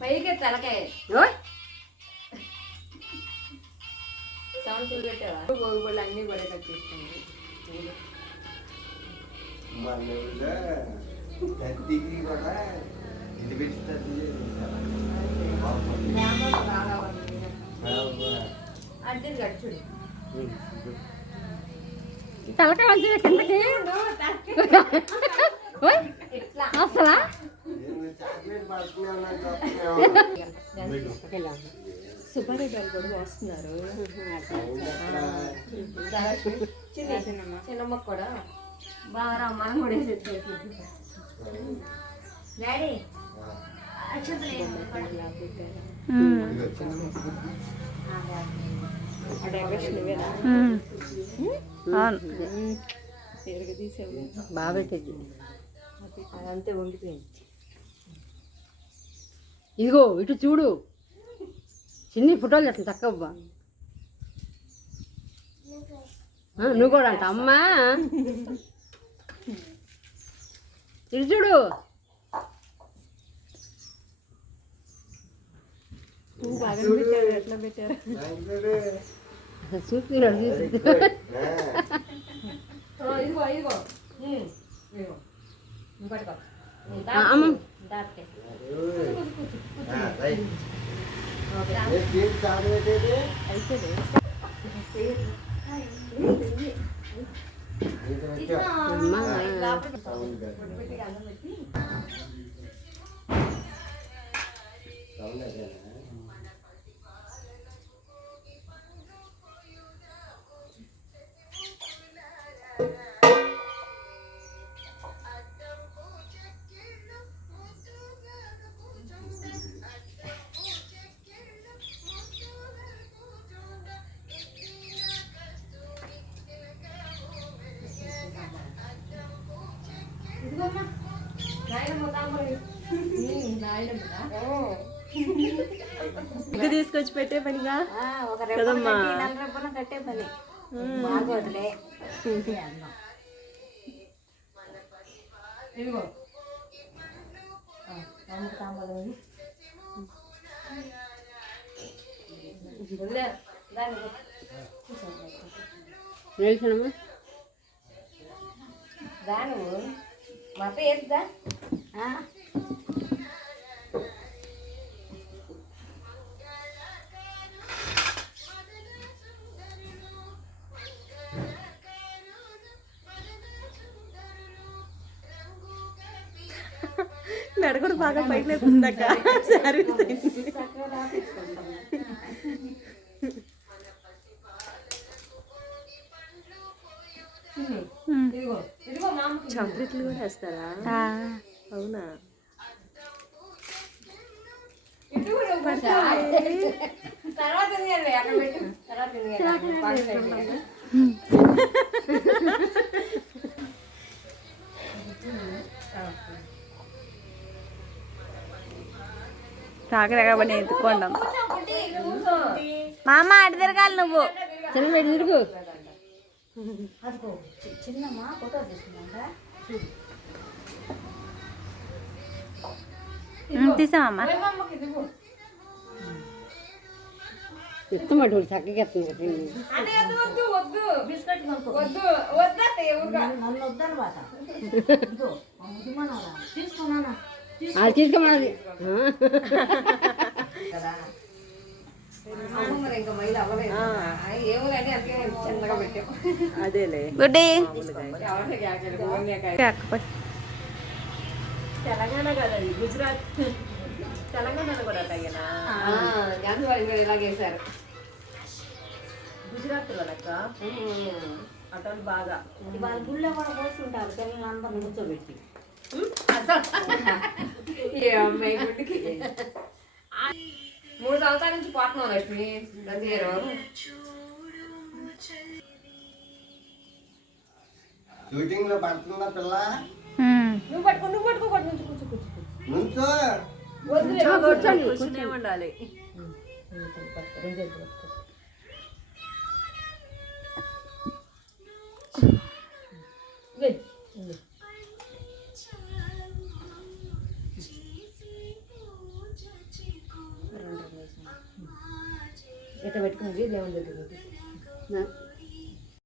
పైకి తలకాయ ఓయ్ సౌండ్ ఫుల్ పెట్టావా గోగుబళ్ళు అన్నీ కూడా కట్ చేసుకుంది అంటే గచ్చుడు తలకాయ మంచిగా కిందకి అసలా సుబ్బారెడ్డి వాళ్ళు కూడా వస్తున్నారు చిన్నమ్మ కూడా బాగా మనం కూడా డాడీ బాగా తెచ్చి అదంతే ఉండిపోయింది ఇదిగో ఇటు చూడు చిన్ని ఫోటోలు చేస్తాను చక్కబ్బా నువ్వు కూడా అంట అమ్మా ఇటు చూడు ఎట్లా పెట్టారు చూస్తున్నాడు ఇదిగో ఇదిగో పట్టుకో అమ్మ తీసుకొచ్చి పెట్టే పనిగా కదమ్మా కట్టే పని బాగోదులే ఇదిగో దాను మత ఏద్దా మెడ కూడా బాగా పైకి లేకుందాక సర్వీస్ అయింది చాక్లెట్లు కూడా వేస్తారా అవునా తర్వాత అక్కడ పెట్టు తర్వాత తాకరాబడి ఎత్తుకోండాం మామ అటు తిరగాలి నువ్వు చిన్న తిరుగు చిన్నమ్మా ఫోటో తీసుకున్నా తీసామమ్మా ఎత్తమాట చక్కగా ఎత్తుంది వద్దు బిస్కెట్ వద్దు నన్ను వద్దనమాట తీసుకున్నానా తీసుకోమన్నది ఇంకా మైలు అవ్వలేదు ఏమోనండి అందుకే చిన్నగా పెట్టాం అదేలే తెలంగాణ కదా గుజరాత్ తెలంగాణలో కూడా అట్టగేనా ఇలాగేసారు గుజరాత్లో లెక్క అటోలు బాగా వాళ్ళ గుళ్ళో కూడా పోస్తుంటారు పిల్లలు అందరిని కూర్చోబెట్టి అమ్మాయి గుడికి 3 సంవత్సరాల నుంచి పోతున్నావు లక్ష్మి షూటింగ్ లో పడుతుందా పిల్ల నువ్వు పట్టుకో నుంచో కూర్చునే ఉండాలి ఎట్లా పెట్టుకుంది దేవుని దగ్గర నా-